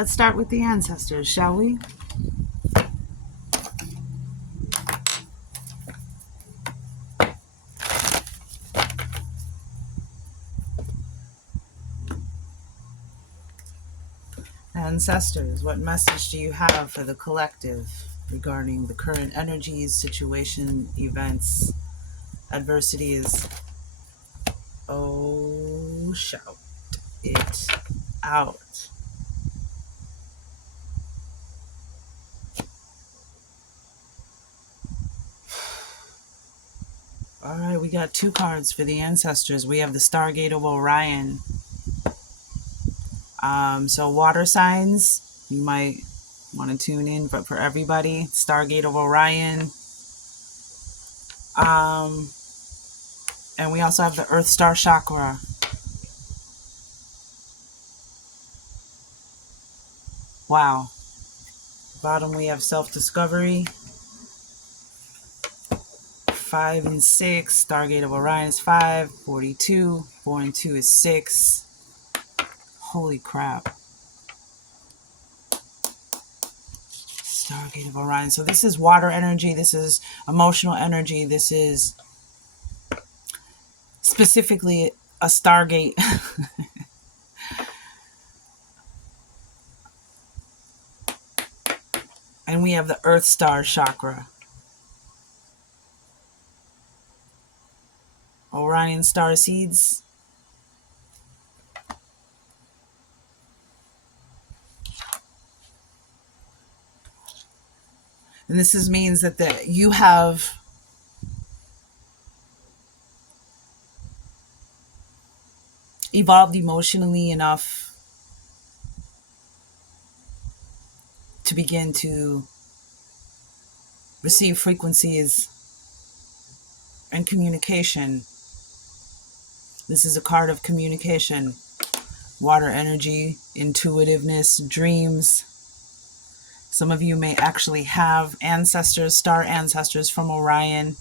Let's start with the ancestors, shall we? Ancestors, what message do you have for the collective regarding the current energies, situation, events, adversities? Oh, shout it out. All right, we got two cards for the ancestors. We have the Stargate of Orion. So water signs, you might want to tune in, but for everybody, Stargate of Orion. And we also have the Earth Star Chakra. Wow. Bottom we have self-discovery. 5 and 6. Stargate of Orion is 5. 42. 4 and 2 is 6. Holy crap. Stargate of Orion. So this is water energy. This is emotional energy. This is specifically a Stargate. And we have the Earth Star Chakra. Orion star seeds. And this means that you have evolved emotionally enough to begin to receive frequencies and communication. This is a card of communication, water energy, intuitiveness, dreams. Some of you may actually have ancestors, star ancestors from Orion.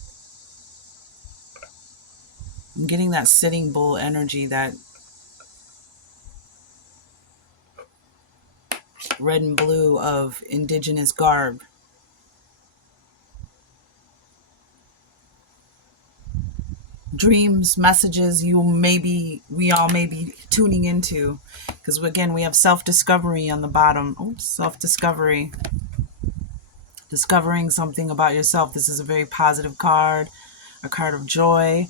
I'm getting that Sitting Bull energy, that red and blue of indigenous garb. Dreams, messages we all may be tuning into, because again we have self-discovery on the bottom. Self-discovery, discovering something about yourself. This is a very positive card, a card of joy.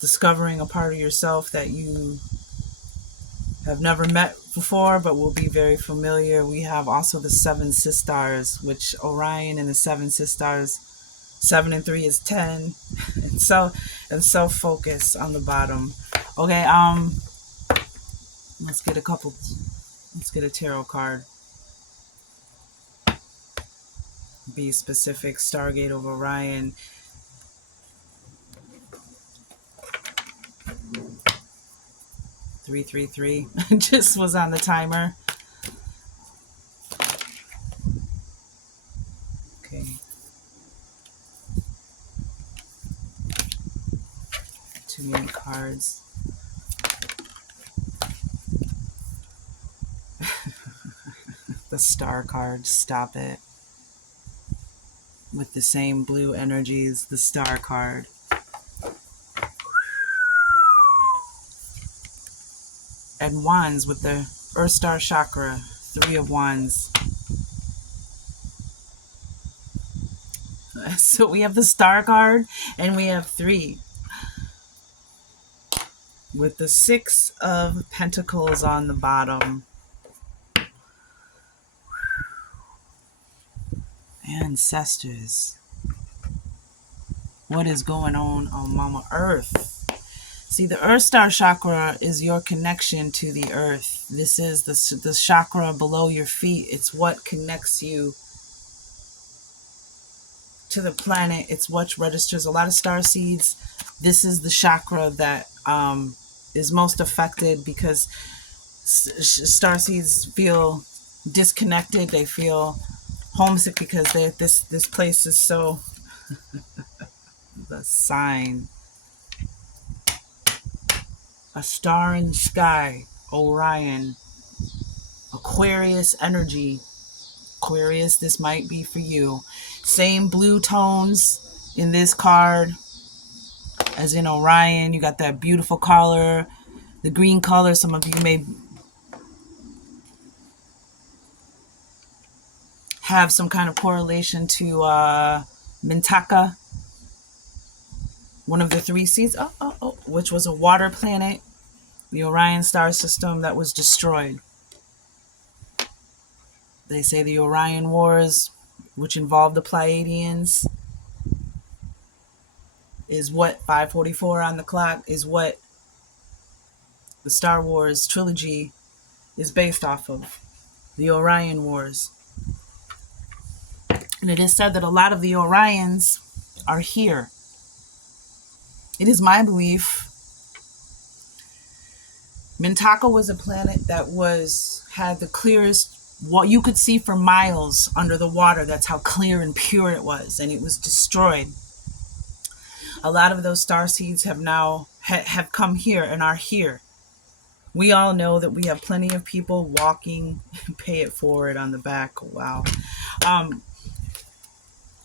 Discovering a part of yourself that you have never met before but will be very familiar. We have also the 7 sisters, which Orion and the 7 sisters, 7 and 3 is 10. and so focus on the bottom. Okay, let's get a tarot card. Be specific. Stargate of Orion. Three. Just was on the timer. Okay. Too many cards. The star card. Stop it. With the same blue energies, the star card. And wands with the Earth Star Chakra, 3 of wands. So we have the star card and we have 3. With the 6 of pentacles on the bottom. Ancestors. What is going on Mama Earth? See, the Earth Star Chakra is your connection to the earth. This is the chakra below your feet. It's what connects you to the planet. It's what registers a lot of star seeds. This is the chakra that is most affected because star seeds feel disconnected. They feel homesick because this place is so... The sign. A star in the sky, Orion. Aquarius energy. Aquarius, this might be for you. Same blue tones in this card as in Orion. You got that beautiful color, the green color. Some of you may have some kind of correlation to Mintaka, one of the three seeds, which was a water planet, the Orion star system that was destroyed. They say the Orion Wars, which involved the Pleiadians, is what 5:44 on the clock, is what the Star Wars trilogy is based off of, the Orion Wars. And it is said that a lot of the Orions are here. It is my belief Mintaka was a planet that had the clearest, what you could see for miles under the water. That's how clear and pure it was, and it was destroyed. A lot of those star seeds have now have come here and are here. We all know that we have plenty of people walking, pay it forward on the back. Wow.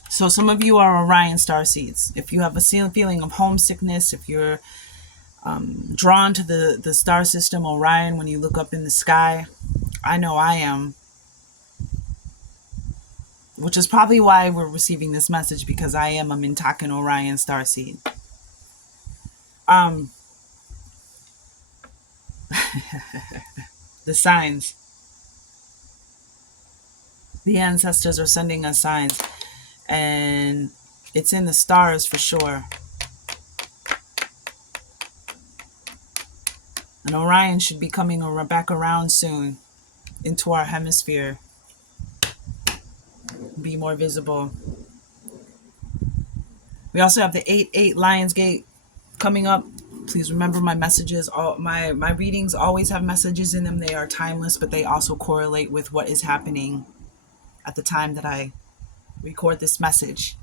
So some of you are Orion star seeds. If you have a feeling of homesickness, if you're drawn to the star system Orion when you look up in the sky, I know I am. Which is probably why we're receiving this message, because I am a Mintakan Orion star seed. The signs. The ancestors are sending us signs, and it's in the stars for sure. And Orion should be coming back around soon into our hemisphere. Be more visible. We also have the 8/8 Lionsgate coming up. Please remember my messages. All my readings always have messages in them. They are timeless, but they also correlate with what is happening at the time that I record this message.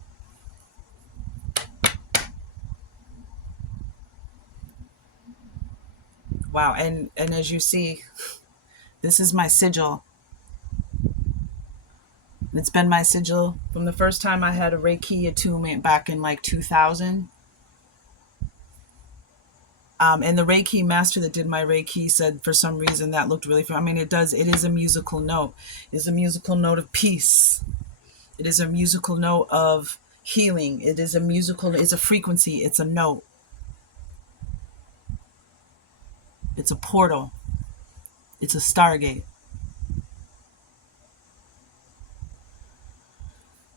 Wow, and as you see, this is my sigil. It's been my sigil from the first time I had a Reiki attunement back in like 2000. And the Reiki master that did my Reiki said for some reason that looked really fun. I mean, it is a musical note. It's a musical note of peace. It is a musical note of healing. It's a frequency. It's a note. It's a portal. It's a stargate.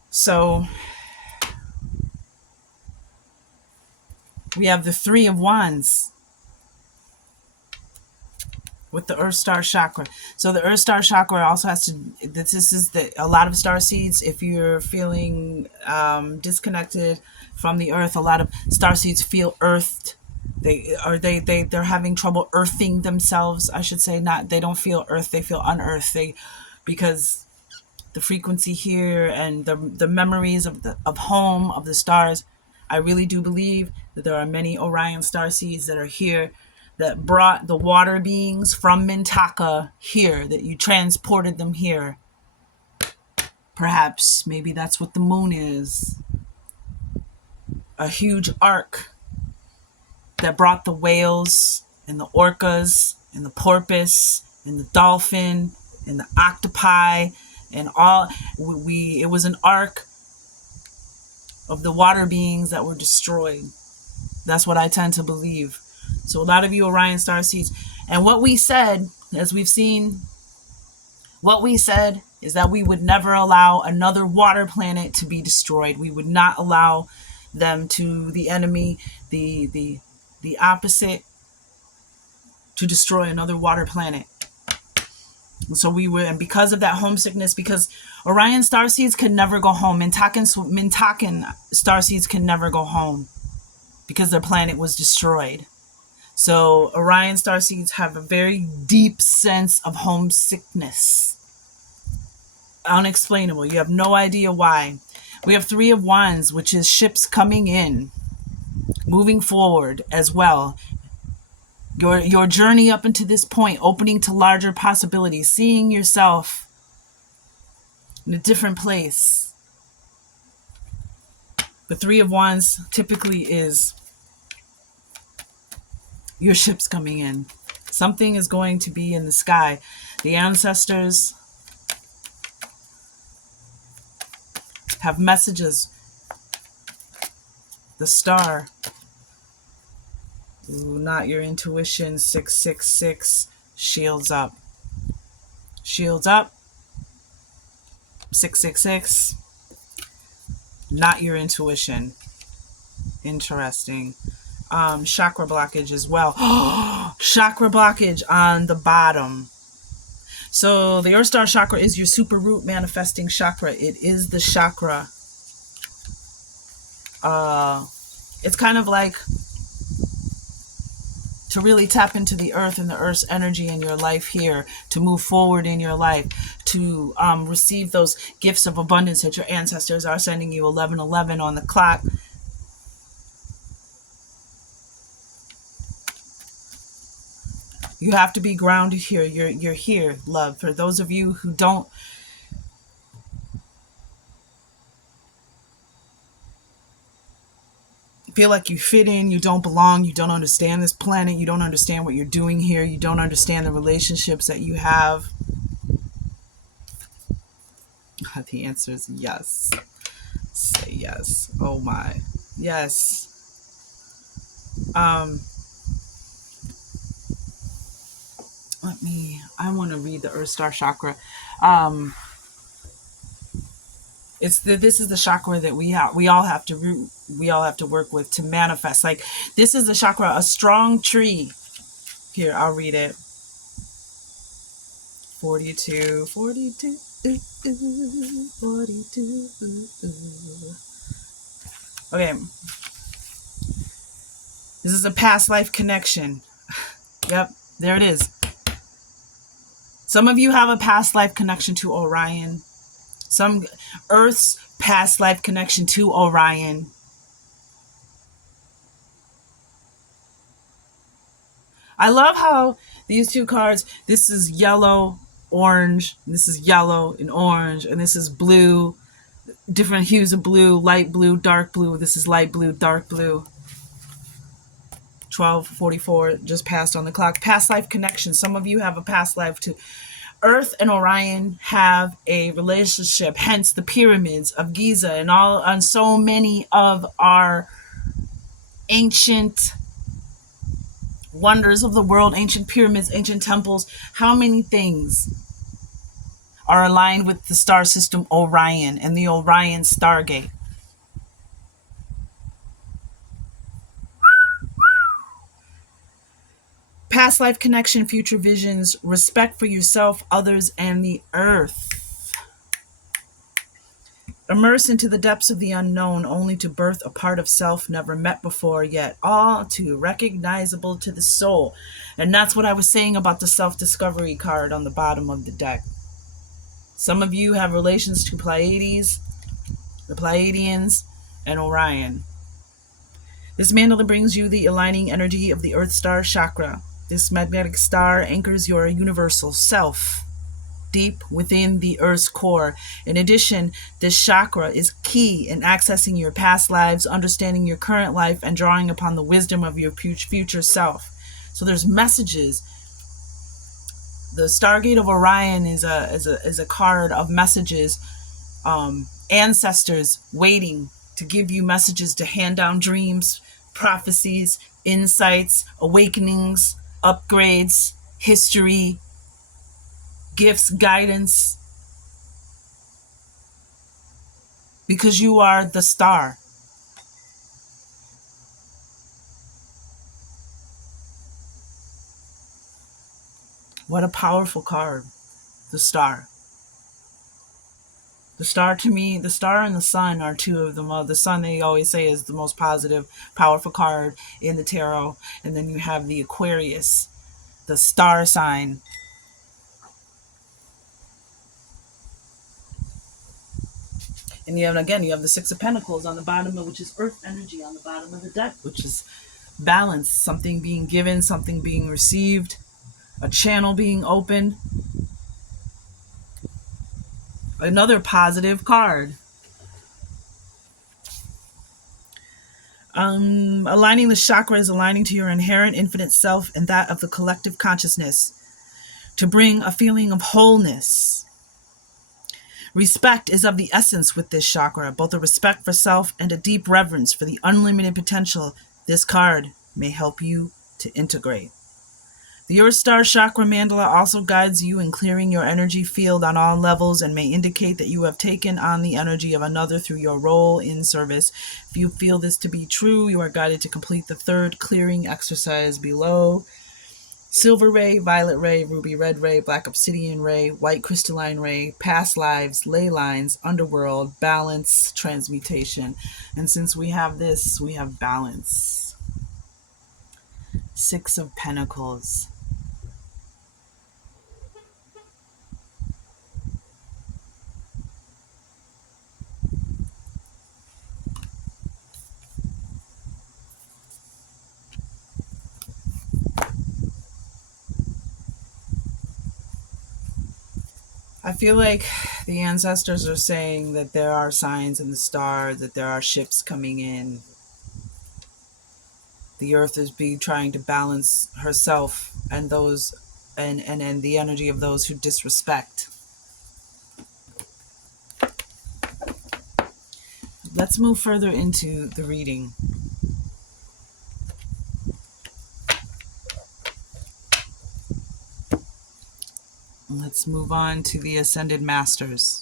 So we have the Three of Wands with the Earth Star Chakra. So the Earth Star Chakra also has to, a lot of star seeds, if you're feeling disconnected from the earth, a lot of star seeds feel earthed. They're having trouble earthing themselves, I should say. They don't feel earthed, they feel unearthed. Because the frequency here and the memories of home, of the stars, I really do believe that there are many Orion star seeds that are here, that brought the water beings from Mintaka here, that you transported them here. Perhaps, maybe that's what the moon is. A huge ark that brought the whales and the orcas and the porpoise and the dolphin and the octopi and all. It was an ark of the water beings that were destroyed. That's what I tend to believe. So a lot of you Orion star seeds. And what we said, as we've seen, what we said is that we would never allow another water planet to be destroyed. We would not allow them, to the enemy, the opposite, to destroy another water planet. And so and because of that homesickness, because Orion star seeds can never go home, Mintakan star seeds can never go home because their planet was destroyed. So Orion star seeds have a very deep sense of homesickness. Unexplainable. You have no idea why. We have Three of Wands, which is ships coming in, moving forward as well. Your journey up into this point, opening to larger possibilities, seeing yourself in a different place. The Three of Wands typically is your ship's coming in. Something is going to be in the sky. The ancestors have messages. The star. Ooh, not your intuition. 666. Shields up. Shields up. 666. Not your intuition. Interesting. Chakra blockage as well. Chakra blockage on the bottom. So the Earth Star chakra is your super root manifesting chakra. It is the chakra. It's kind of like to really tap into the earth and the earth's energy in your life here, to move forward in your life, to receive those gifts of abundance that your ancestors are sending you. 11:11 on the clock. You have to be grounded here. You're here, love. For those of you who don't feel like you fit in, you don't belong, you don't understand this planet, you don't understand what you're doing here, you don't understand the relationships that you have. The answer is yes. Say yes. Oh my. Yes. I want to read the Earth Star chakra. This is the chakra that we all have to work with to manifest. Like, this is the chakra, a strong tree. Here, I'll read it. 42. Okay. This is a past life connection. Yep, there it is. Some of you have a past life connection to Orion. Some Earth's past life connection to Orion. I love how these two cards, this is yellow, orange, this is yellow and orange, and this is blue, different hues of blue, light blue, dark blue. This is light blue, dark blue. 12:44 just passed on the clock. Past life connection. Some of you have a past life too. Earth and Orion have a relationship, hence the pyramids of Giza and on so many of our ancient wonders of the world, ancient pyramids, ancient temples. How many things are aligned with the star system Orion and the Orion Stargate? Past life connection, future visions, respect for yourself, others, and the earth. Immerse into the depths of the unknown, only to birth a part of self never met before, yet all too recognizable to the soul. And that's what I was saying about the self-discovery card on the bottom of the deck. Some of you have relations to Pleiades, the Pleiadians, and Orion. This mandala brings you the aligning energy of the Earth Star chakra. This magnetic star anchors your universal self deep within the Earth's core. In addition, this chakra is key in accessing your past lives, understanding your current life, and drawing upon the wisdom of your future self. So there's messages. The Stargate of Orion is a card of messages, ancestors waiting to give you messages, to hand down dreams, prophecies, insights, awakenings, upgrades, history, gifts, guidance, because you are the star. What a powerful card, the star. The star, to me, the star and the sun are two of them. The sun, they always say, is the most positive, powerful card in the tarot. And then you have the Aquarius, the star sign. And you have the Six of Pentacles on the bottom, which is earth energy on the bottom of the deck, which is balance, something being given, something being received, a channel being opened. Another positive card. Aligning the chakra is aligning to your inherent infinite self and that of the collective consciousness to bring a feeling of wholeness. Respect is of the essence with this chakra, both a respect for self and a deep reverence for the unlimited potential this card may help you to integrate. The Earth Star Chakra Mandala also guides you in clearing your energy field on all levels and may indicate that you have taken on the energy of another through your role in service. If you feel this to be true, you are guided to complete the third clearing exercise below. Silver ray, violet ray, ruby red ray, black obsidian ray, white crystalline ray, past lives, ley lines, underworld, balance, transmutation. And since we have this, we have balance. Six of Pentacles. I feel like the ancestors are saying that there are signs in the stars, that there are ships coming in. The earth is trying to balance herself and those and the energy of those who disrespect. Let's move further into the reading. Let's move on to the Ascended Masters.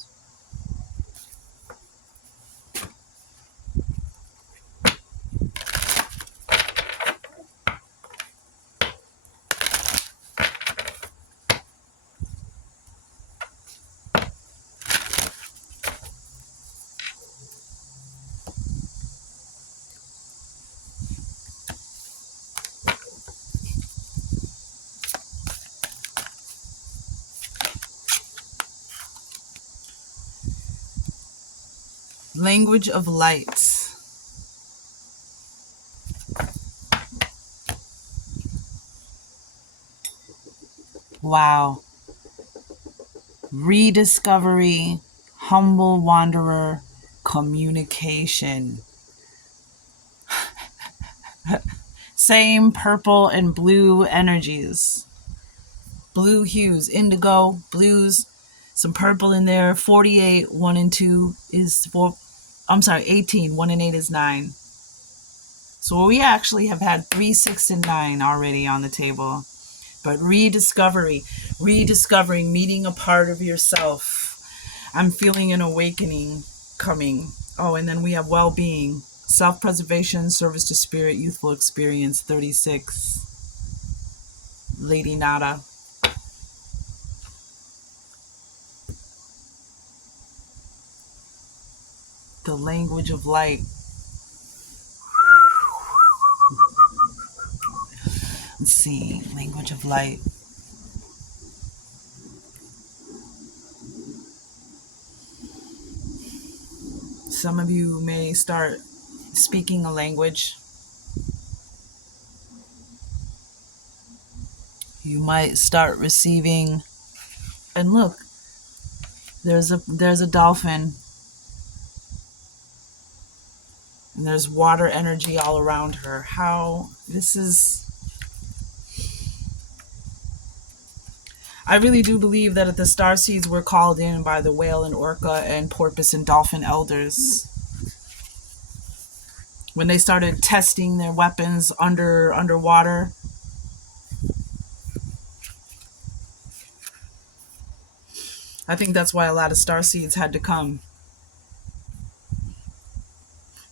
Language of light. Wow. Rediscovery, humble wanderer, communication. Same purple and blue energies. Blue hues, indigo, blues, some purple in there. 48, 1 and 2 is 4. I'm sorry, 18, 1 and 8 is 9. So we actually have had 3, 6, and 9 already on the table. But rediscovering, meeting a part of yourself. I'm feeling an awakening coming. Oh, and then we have well-being, self-preservation, service to spirit, youthful experience, 36. Lady Nada. The language of light. Let's see, language of light. Some of you may start speaking a language. You might start receiving, and look, there's a dolphin. And there's water energy all around her. How this is... I really do believe that the starseeds were called in by the whale and orca and porpoise and dolphin elders when they started testing their weapons underwater. I think that's why a lot of starseeds had to come,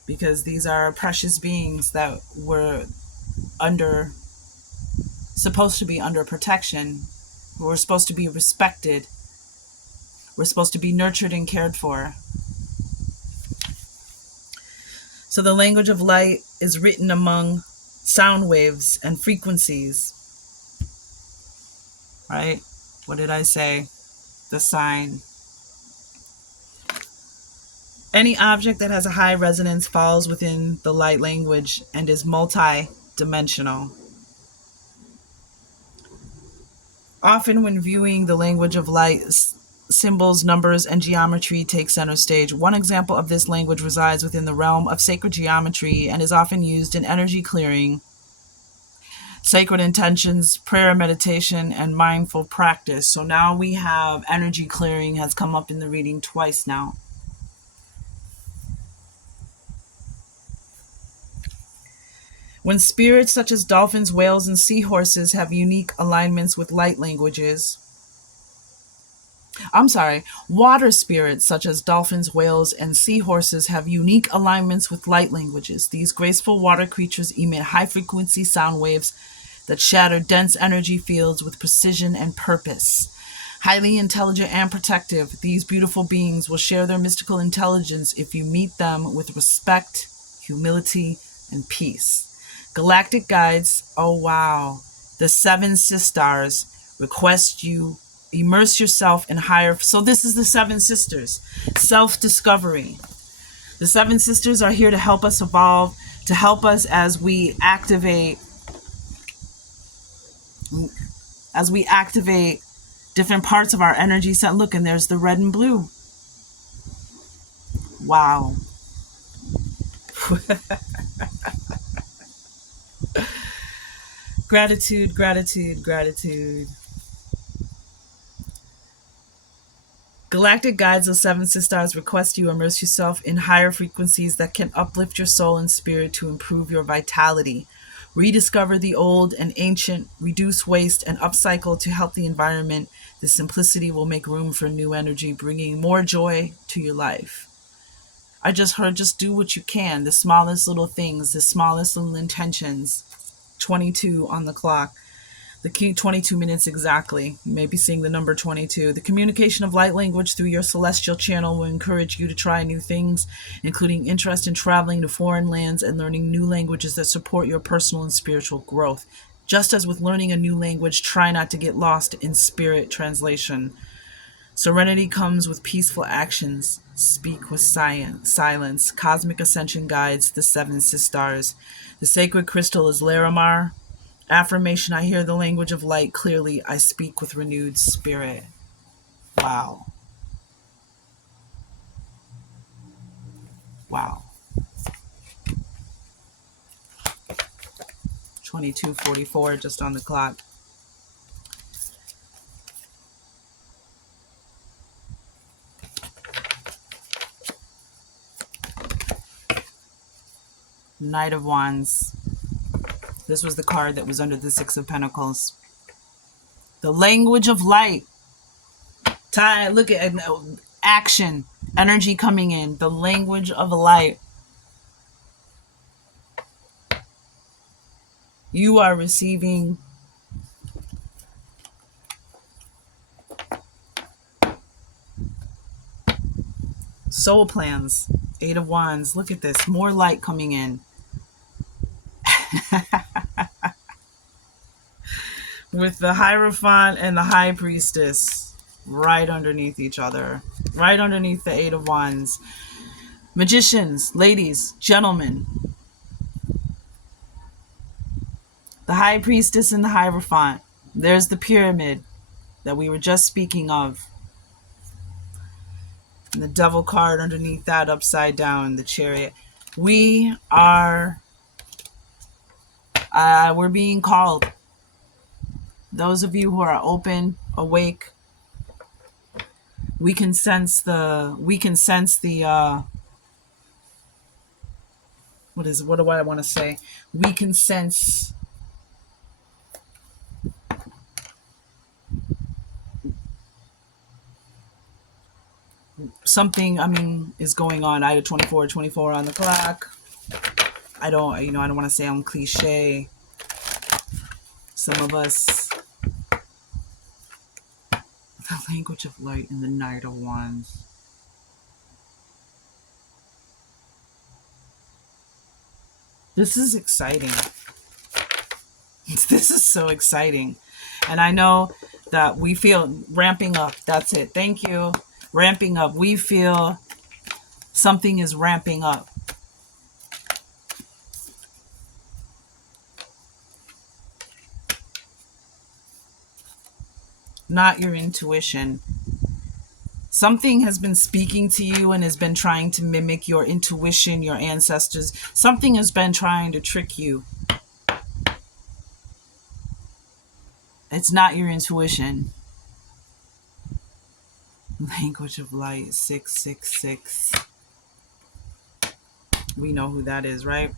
because these are precious beings that were supposed to be under protection. We're supposed to be respected. We're supposed to be nurtured and cared for. So the language of light is written among sound waves and frequencies. Right? What did I say? The sign. Any object that has a high resonance falls within the light language and is multi dimensional. Often when viewing the language of light, symbols, numbers, and geometry take center stage. One example of this language resides within the realm of sacred geometry and is often used in energy clearing, sacred intentions, prayer, meditation, and mindful practice. So now we have energy clearing has come up in the reading twice now. When spirits such as dolphins, whales, and seahorses have unique alignments with light languages, water spirits such as dolphins, whales, and seahorses have unique alignments with light languages. These graceful water creatures emit high-frequency sound waves that shatter dense energy fields with precision and purpose. Highly intelligent and protective, these beautiful beings will share their mystical intelligence if you meet them with respect, humility, and peace. Galactic guides, oh wow, the seven sisters request you immerse yourself in higher. So this is the seven sisters, self-discovery. The seven sisters are here to help us evolve, to help us as we activate different parts of our energy set. Look, and there's the red and blue. Wow. Gratitude, gratitude, gratitude. Galactic guides of seven sisters request you immerse yourself in higher frequencies that can uplift your soul and spirit to improve your vitality. Rediscover the old and ancient, reduce waste, and upcycle to help the environment. The simplicity will make room for new energy, bringing more joy to your life. I just heard, just do what you can. The smallest little things, the smallest little intentions. 22 on the clock. The key 22 minutes exactly. You may be seeing the number 22. The communication of light language through your celestial channel will encourage you to try new things, including interest in traveling to foreign lands and learning new languages that support your personal and spiritual growth. Just as with learning a new language, try not to get lost in spirit translation. Serenity comes with peaceful actions. Speak with silence. Cosmic ascension guides the seven sisters. The sacred crystal is Larimar. Affirmation, I hear the language of light clearly. I speak with renewed spirit. Wow. Wow. 22:44 just on the clock. Knight of Wands. This was the card that was under the Six of Pentacles. The language of light. Look at action, energy coming in. The language of light. You are receiving soul plans. Eight of Wands. Look at this. More light coming in. With the Hierophant and the High Priestess right underneath each other. Right underneath the Eight of Wands. Magicians, ladies, gentlemen. The High Priestess and the Hierophant. There's the pyramid that we were just speaking of. And the Devil card underneath that upside down, the Chariot. We are, we're being called. Those of you who are open, awake, we can sense the, what do I want to say? We can sense something, is going on. Ida 24 on the clock. I don't want to say I'm cliche. Some of us, the language of light and the Knight of Wands. This is exciting. This is so exciting. And I know that we feel ramping up. That's it. Thank you. Ramping up. We feel something is ramping up. not your intuition. Something has been speaking to you and has been trying to mimic your intuition, your ancestors. Something has been trying to trick you. It's not your intuition. Language of Light 666. We know who that is, right?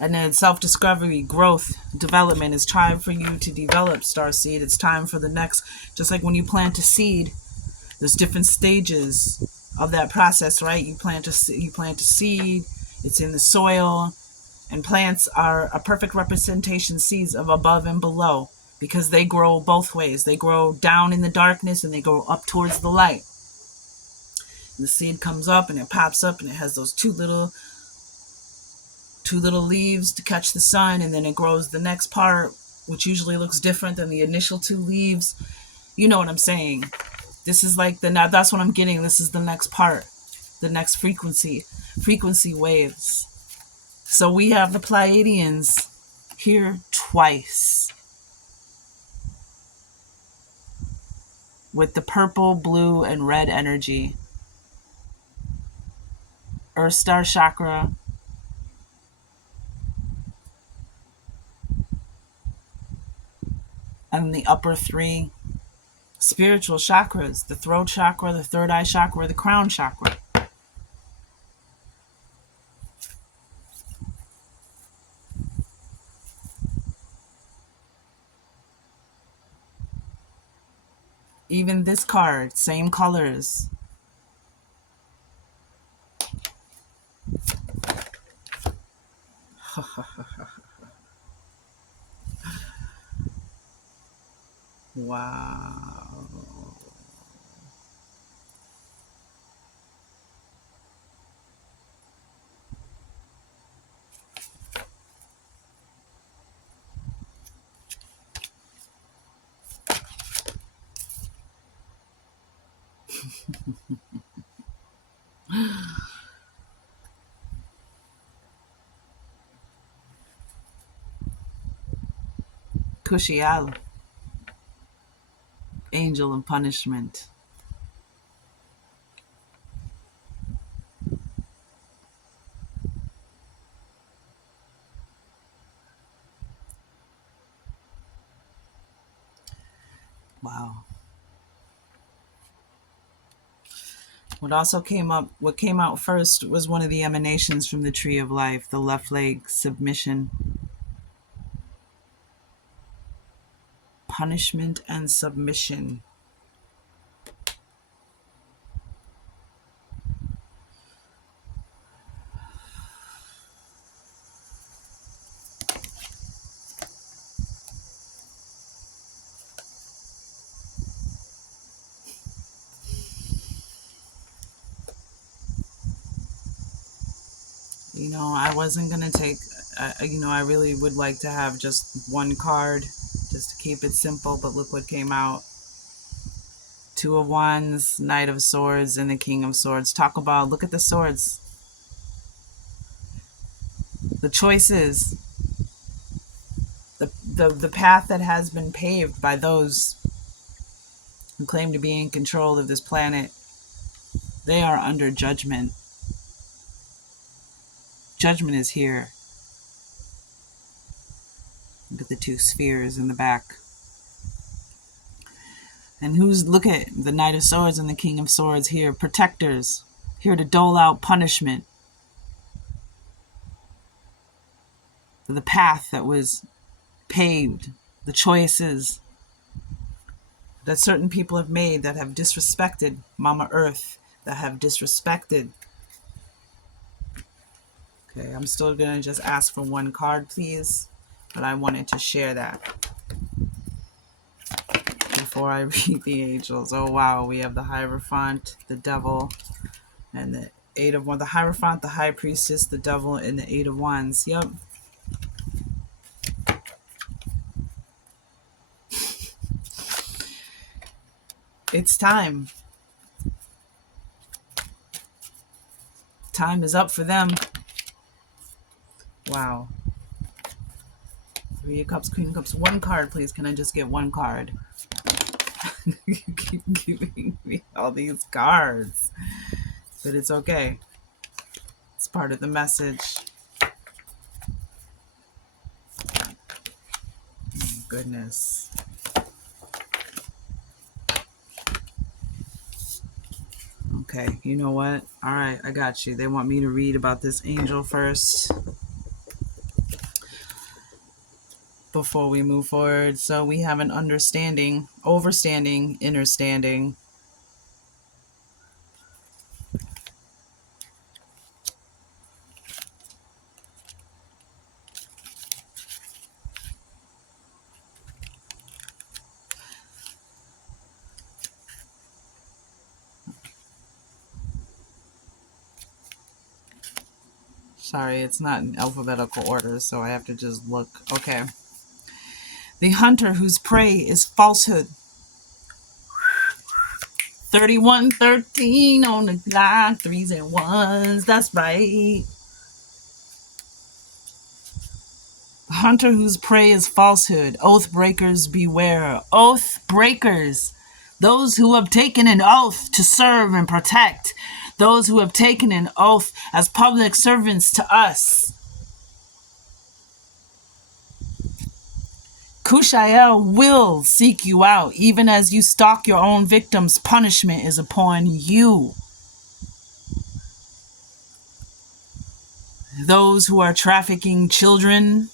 And then self-discovery, growth, development. It's time for you to develop, starseed. It's time for the next. Just like when you plant a seed, there's different stages of that process, right? You plant a seed. It's in the soil, and plants are a perfect representation, seeds of above and below, because they grow both ways. They grow down in the darkness and they go up towards the light. And the seed comes up and it pops up and it has those two little leaves to catch the sun, and then it grows the next part, which usually looks different than the initial two leaves. You know what I'm saying? This is like that's what I'm getting. This is the next part, the next frequency waves. So we have the Pleiadians here twice with the purple, blue, and red energy. Earth Star Chakra, and the upper three spiritual chakras, the throat chakra, the third eye chakra, the crown chakra. Even this card, same colors. Wow. Kushial, angel and punishment. Wow. What came out first was one of the emanations from the Tree of Life, the left leg submission. Punishment and submission. I wasn't going to take, I really would like to have just one card just to keep it simple, but look what came out. Two of Wands, Knight of Swords, and the King of Swords. Look at the swords. The choices, the path that has been paved by those who claim to be in control of this planet, they are under judgment. Judgment is here. Look at the two spheres in the back. And look at the Knight of Swords and the King of Swords here, protectors, here to dole out punishment for the path that was paved, the choices that certain people have made that have disrespected Mama Earth, that have disrespected. Okay, I'm still going to just ask for one card, please, but I wanted to share that before I read the angels. Oh, wow, we have the Hierophant, the Devil, and the Eight of Wands. The Hierophant, the High Priestess, the Devil, and the Eight of Wands. Yep. It's time. Time is up for them. Wow. Three of Cups, Queen of Cups. One card, please. Can I just get one card? You keep giving me all these cards. But it's okay. It's part of the message. Goodness. Okay, you know what? All right, I got you. They want me to read about this angel first before we move forward. So we have an understanding, overstanding, understanding. Sorry, it's not in alphabetical order, so I have to just look. Okay. The hunter whose prey is falsehood. 3113 on the clock, threes and ones. That's right. The hunter whose prey is falsehood. Oath breakers beware. Oath breakers. Those who have taken an oath to serve and protect. Those who have taken an oath as public servants to us. Kushael will seek you out. Even as you stalk your own victims, punishment is upon you. Those who are trafficking children,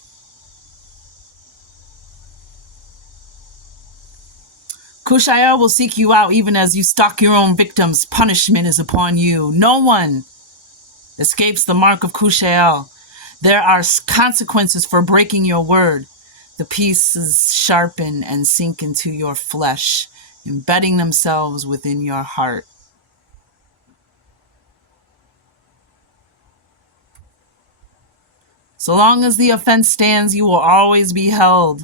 Kushael will seek you out even as you stalk your own victims. Punishment is upon you. No one escapes the mark of Kushael. There are consequences for breaking your word. The pieces sharpen and sink into your flesh, embedding themselves within your heart. So long as the offense stands, you will always be held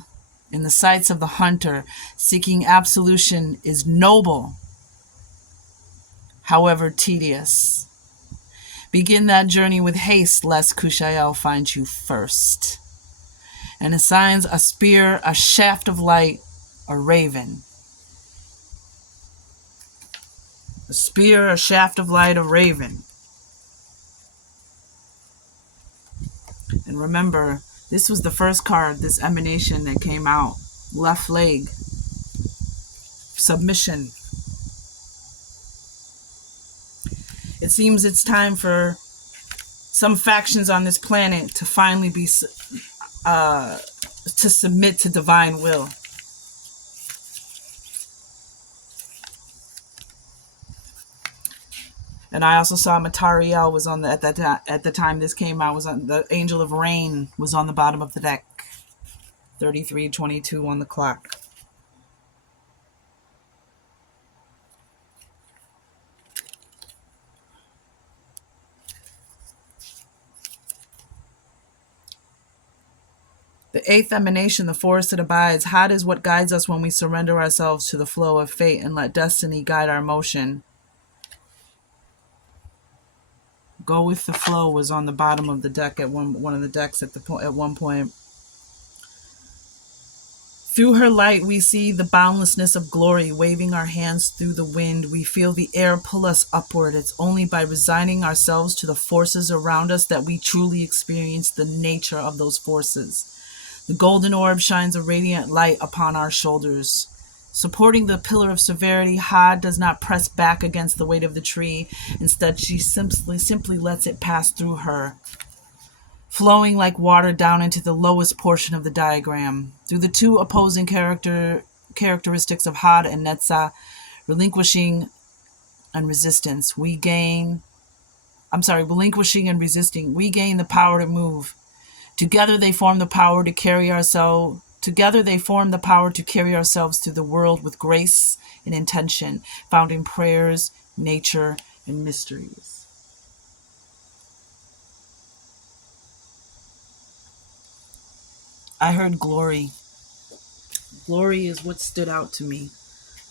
in the sights of the hunter. Seeking absolution is noble, however tedious. Begin that journey with haste, lest Kushael find you first, and assigns a spear, a shaft of light, a raven. A spear, a shaft of light, a raven. And remember, this was the first card, this emanation that came out. Left leg. Submission. It seems it's time for some factions on this planet to finally be to submit to divine will. And I also saw Matariel was on at the time this came out, was on the Angel of Rain was on the bottom of the deck. 33:22 on the clock. The eighth emanation, the forest that abides. Hot is what guides us when we surrender ourselves to the flow of fate and let destiny guide our motion. Go with the flow was on the bottom of the deck at one of the decks at one point. Through her light, we see the boundlessness of glory, waving our hands through the wind. We feel the air pull us upward. It's only by resigning ourselves to the forces around us that we truly experience the nature of those forces. The golden orb shines a radiant light upon our shoulders. Supporting the pillar of severity, Ha does not press back against the weight of the tree. Instead, she simply lets it pass through her, flowing like water down into the lowest portion of the diagram. Through the two opposing characteristics of Had and Netza, relinquishing and resisting, we gain the power to move. Together they form the power to carry ourselves through the world with grace and intention, found in prayers, nature, and mysteries. I heard glory. Glory is what stood out to me.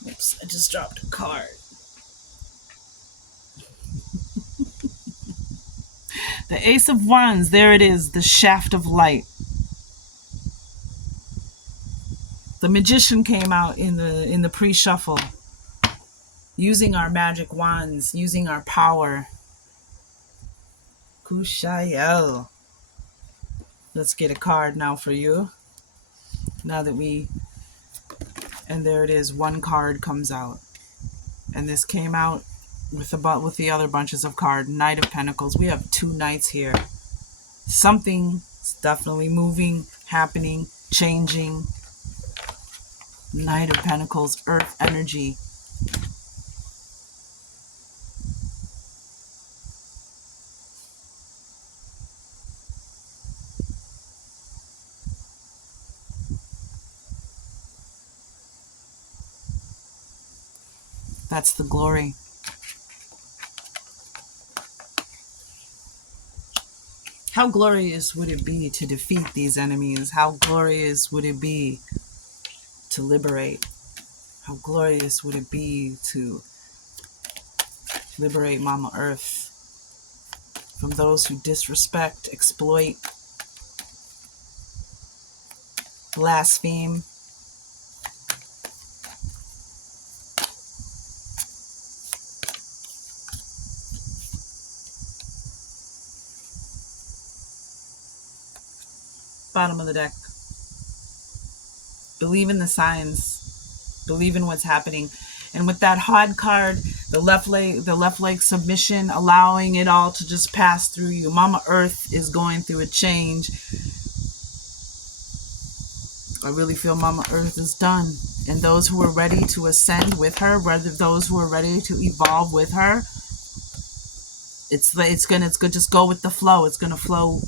Oops, I just dropped a card. The Ace of Wands, there it is, the shaft of light. The Magician came out in the pre-shuffle. Using our magic wands, using our power. Kushael. Let's get a card now for you. Now that and there it is, one card comes out. And this came out with the other bunches of cards. Knight of Pentacles. We have 2 knights here. Something's definitely moving, happening, changing. Knight of Pentacles, earth energy. That's the glory. How glorious would it be to defeat these enemies? How glorious would it be to liberate? How glorious would it be to liberate Mama Earth from those who disrespect, exploit, blaspheme? Bottom of the deck. Believe in the signs. Believe in what's happening. And with that hard card, the left leg submission, allowing it all to just pass through you. Mama Earth is going through a change. I really feel Mama Earth is done. And those who are ready to ascend with her, whether those who are ready to evolve with her, it's gonna just go with the flow. It's gonna flow.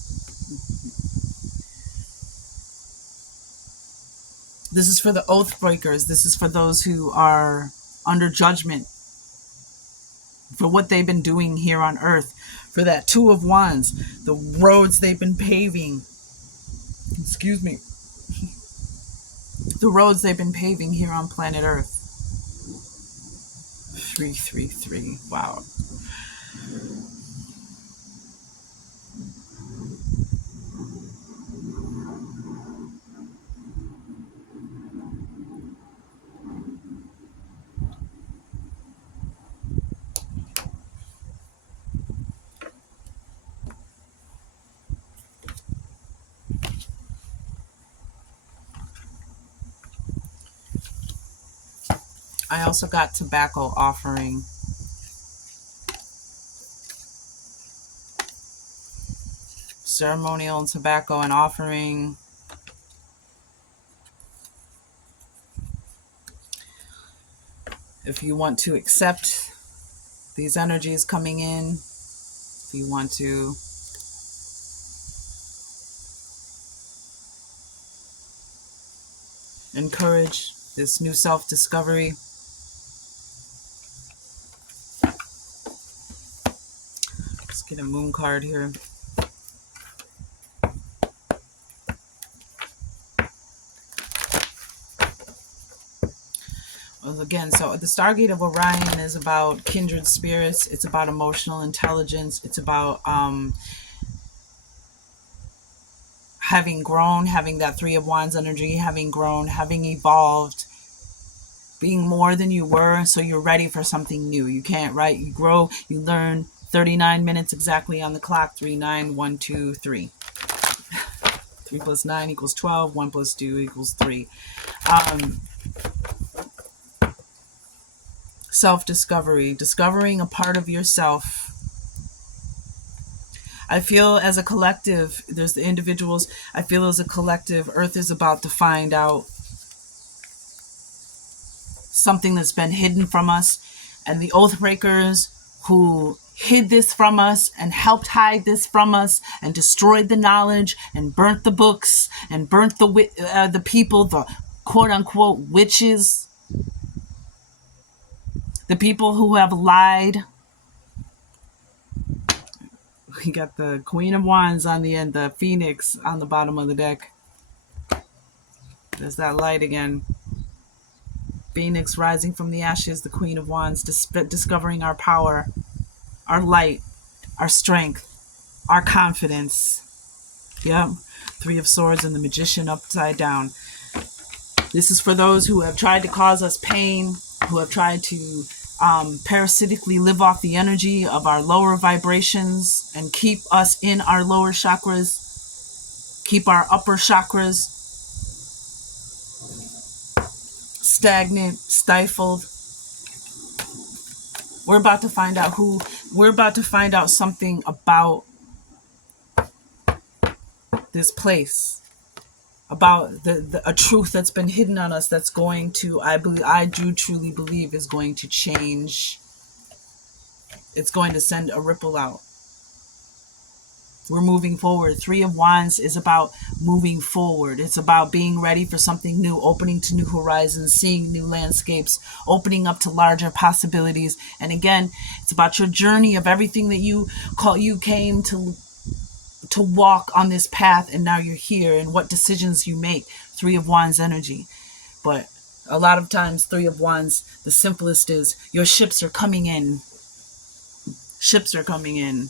This is for the oath breakers. This is for those who are under judgment for what they've been doing here on Earth. For that 2 of Wands, the roads they've been paving. Excuse me. The roads they've been paving here on planet Earth. 333. Wow. I also got tobacco offering. Ceremonial and tobacco and offering. If you want to accept these energies coming in, if you want to encourage this new self-discovery, let's get a moon card here. Again, so the Stargate of Orion is about kindred spirits. It's about emotional intelligence. It's about having grown, having that 3 of Wands energy, having grown, having evolved, being more than you were, so you're ready for something new. You can't, right? You grow, you learn. 39 minutes exactly on the clock. 3, 9, 1, 2, 3. 3 plus 9 equals 12. 1 plus 2 equals 3. Self-discovery, discovering a part of yourself. I feel as a collective, there's the individuals, I feel as a collective, Earth is about to find out something that's been hidden from us, and the oath breakers who hid this from us and helped hide this from us and destroyed the knowledge and burnt the books and burnt the people, the quote-unquote witches, the people who have lied. We got the Queen of Wands on the end, the Phoenix on the bottom of the deck. There's that light again. Phoenix rising from the ashes, the Queen of Wands, discovering our power, our light, our strength. our confidence. Yep. Three of Swords and the Magician upside down. This is for those who have tried to cause us pain, who have tried to parasitically live off the energy of our lower vibrations and keep us in our lower chakras, keep our upper chakras stagnant, stifled. We're about to find out something about this place, about a truth that's been hidden on us that's going to, I do truly believe, is going to change. It's going to send a ripple out. We're moving forward. Three of Wands is about moving forward. It's about being ready for something new, opening to new horizons, seeing new landscapes, opening up to larger possibilities. And again, it's about your journey of everything that you came to walk on this path, and now you're here, and what decisions you make. Three of Wands energy. But a lot of times, Three of Wands, the simplest is your ships are coming in. Ships are coming in.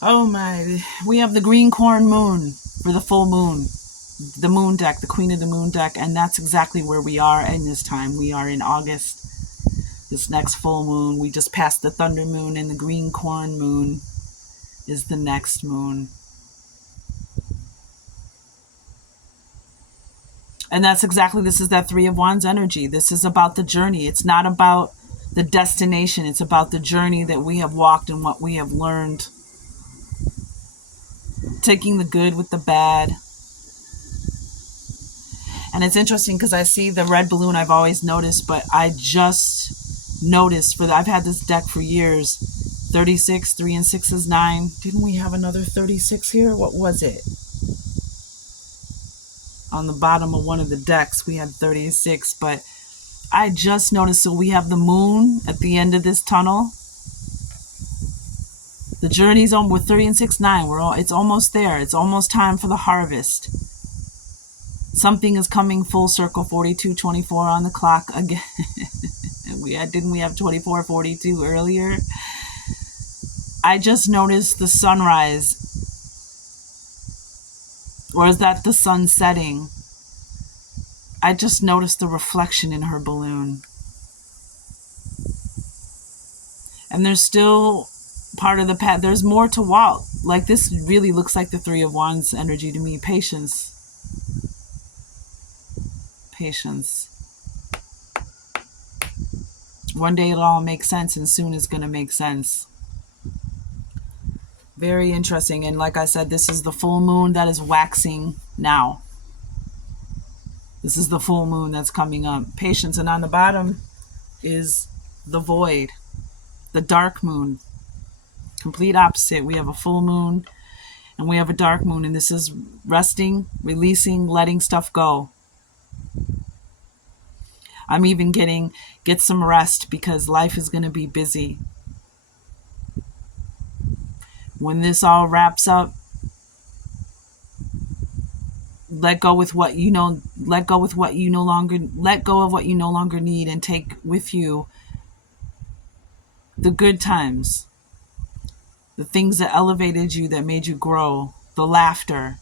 Oh my, we have the green corn moon for the full moon. The moon deck, the Queen of the Moon deck, and that's exactly where we are in this time. We are in August. This next full moon, we just passed the thunder moon, and the green corn moon is the next moon. And that's exactly, this is that Three of Wands energy. This is about the journey. It's not about the destination. It's about the journey that we have walked and what we have learned. Taking the good with the bad. And it's interesting because I see the red balloon, I've always noticed, but I just noticed, I've had this deck for years. 36, 3 and 6 is 9. Didn't we have another 36 here? What was it? On the bottom of one of the decks, we had 36, but I just noticed, so we have the moon at the end of this tunnel. The journey's on with 3 and 6, 9. It's almost there. It's almost time for the harvest. Something is coming full circle. 42, 24 on the clock again. Didn't we have 24, 42 earlier? I just noticed the sunrise. Or is that the sun setting? I just noticed the reflection in her balloon. And there's still part of the path. There's more to walk. Like, this really looks like the Three of Wands energy to me. Patience. Patience. One day it'll all make sense, and soon it's going to make sense. Very interesting. And like I said, this is the full moon that is waxing now. This is the full moon that's coming up. Patience. And on the bottom is the void. The dark moon. Complete opposite. We have a full moon and we have a dark moon. And this is resting, releasing, letting stuff go. I'm even get some rest because life is going to be busy. When this all wraps up, let go with what you know, let go of what you no longer need, and take with you the good times, the things that elevated you, that made you grow, the laughter,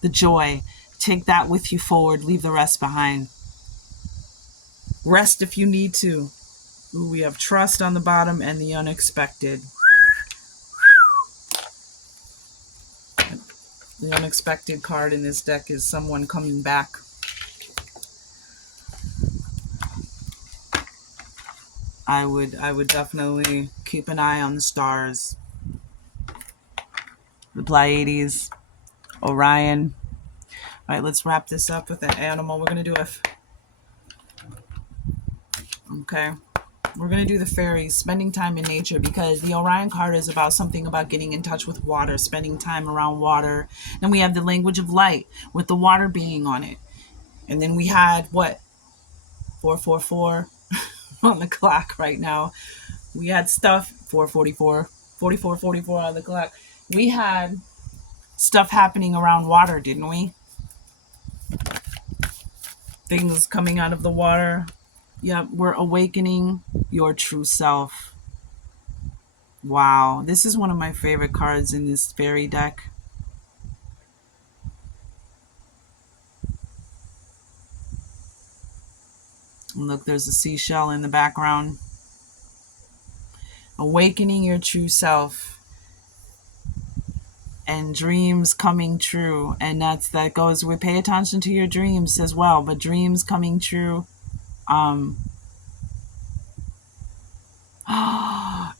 the joy. Take that with you forward, leave the rest behind. Rest if you need to. Ooh, we have trust on the bottom and the unexpected. The unexpected card in this deck is someone coming back. I would definitely keep an eye on the stars. The Pleiades, Orion. All right, let's wrap this up with an animal. We're going to do We're going to do the fairies, spending time in nature, because the Orion card is about something about getting in touch with water, spending time around water. Then we have the language of light with the water being on it. And then we had, 444 on the clock right now. We had stuff, 44 on the clock. We had stuff happening around water, didn't we? Things coming out of the water. Yep, we're awakening your true self. Wow, this is one of my favorite cards in this fairy deck. And look, there's a seashell in the background. Awakening your true self and dreams coming true. And that goes with pay attention to your dreams as well, but dreams coming true.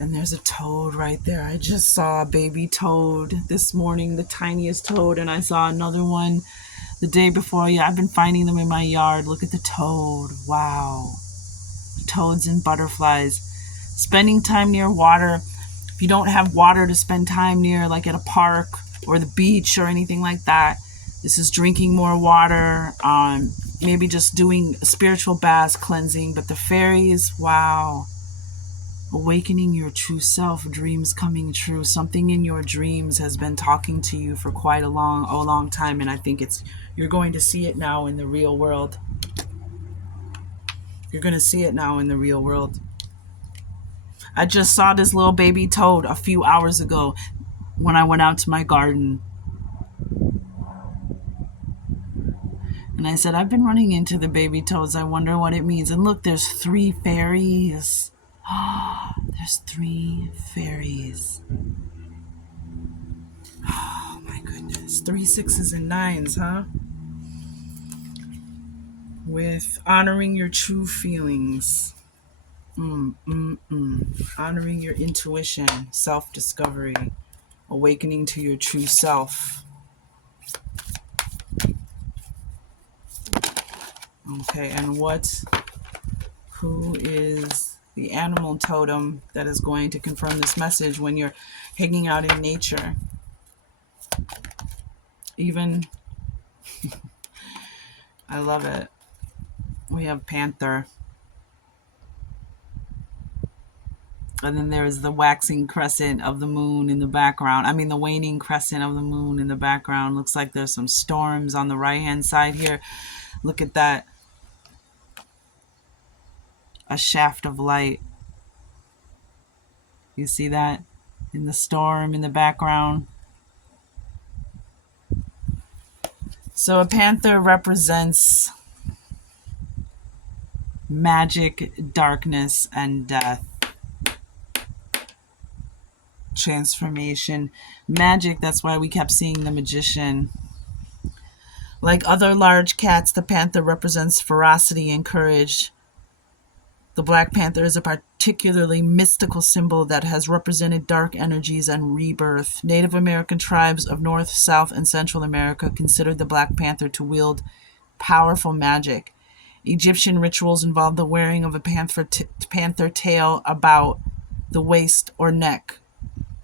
And there's a toad right there. I just saw a baby toad this morning, the tiniest toad, and I saw another one the day before. Yeah, I've been finding them in my yard. Look at the toad. Wow. Toads and butterflies. Spending time near water. If you don't have water to spend time near, like at a park or the beach or anything like that, this is drinking more water, maybe just doing spiritual baths, cleansing. But the fairies, wow. Awakening your true self, dreams coming true. Something in your dreams has been talking to you for quite a long time, and I think you're going to see it now in the real world. You're going to see it now in the real world. I just saw this little baby toad a few hours ago when I went out to my garden. And I said, I've been running into the baby toads. I wonder what it means. And look, there's 3 fairies. There's 3 fairies. Oh my goodness. 3 6s and 9s, huh? With honoring your true feelings. Honoring your intuition, self-discovery, awakening to your true self. Okay, and who is the animal totem that is going to confirm this message when you're hanging out in nature? Even, I love it. We have panther. And then there is the waxing crescent of the moon in the background. I mean, the waning crescent of the moon in the background. Looks like there's some storms on the right-hand side here. Look at that. A shaft of light. You see that? In the storm in the background. So a panther represents magic, darkness, and death. Transformation. Magic, that's why we kept seeing the magician. Like other large cats, the panther represents ferocity and courage. The Black Panther is a particularly mystical symbol that has represented dark energies and rebirth. Native American tribes of North, South, and Central America considered the Black Panther to wield powerful magic. Egyptian rituals involved the wearing of a panther tail about the waist or neck,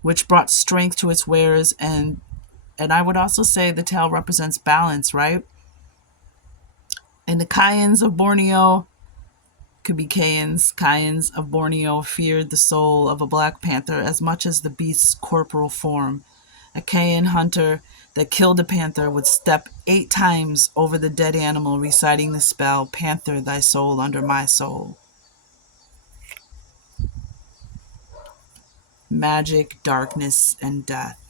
which brought strength to its wearers, and I would also say the tail represents balance, right? And the Kayans of Borneo, could be Kayans of Borneo, feared the soul of a black panther as much as the beast's corporal form. A Kayan hunter that killed a panther would step 8 times over the dead animal, reciting the spell, "Panther, thy soul under my soul." Magic, darkness, and death.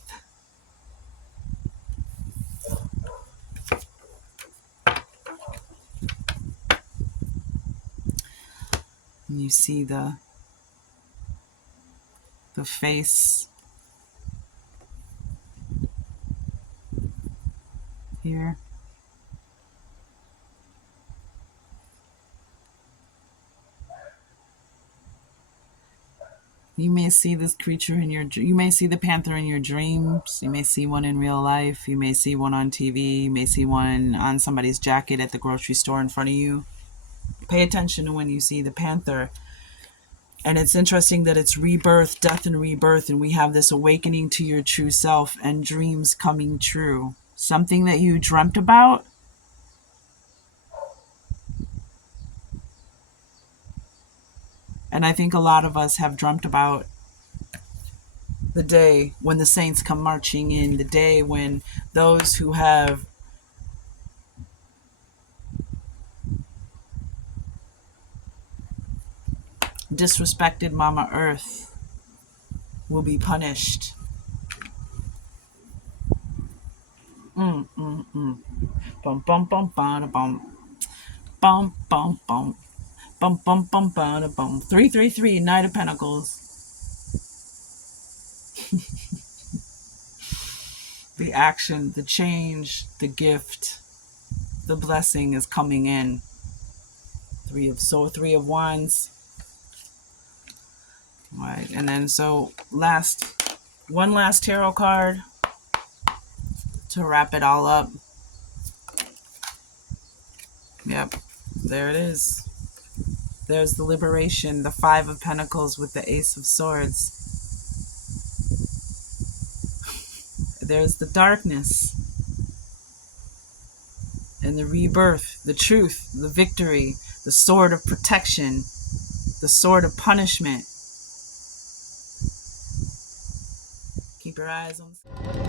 And you see the face here. You may see this creature you may see the panther in your dreams. You may see one in real life. You may see one on TV. You may see one on somebody's jacket at the grocery store in front of you. Pay attention to when you see the panther. And it's interesting that it's rebirth, death, and rebirth. And we have this awakening to your true self and dreams coming true. Something that you dreamt about. And I think a lot of us have dreamt about the day when the saints come marching in, the day when those who have disrespected Mama Earth will be punished. Mm, mm, mm. Bum, bum, bum, bum, bum. Bum, bum, bum. Bum, bum, bum, bum, bum. 333, Knight of Pentacles. The action, the change, the gift, the blessing is coming in. Three of Wands. All right, and then so one last tarot card to wrap it all up. Yep, there it is. There's the liberation, the Five of Pentacles with the Ace of Swords. There's the darkness and the rebirth, the truth, the victory, the sword of protection, the sword of punishment. Keep your eyes on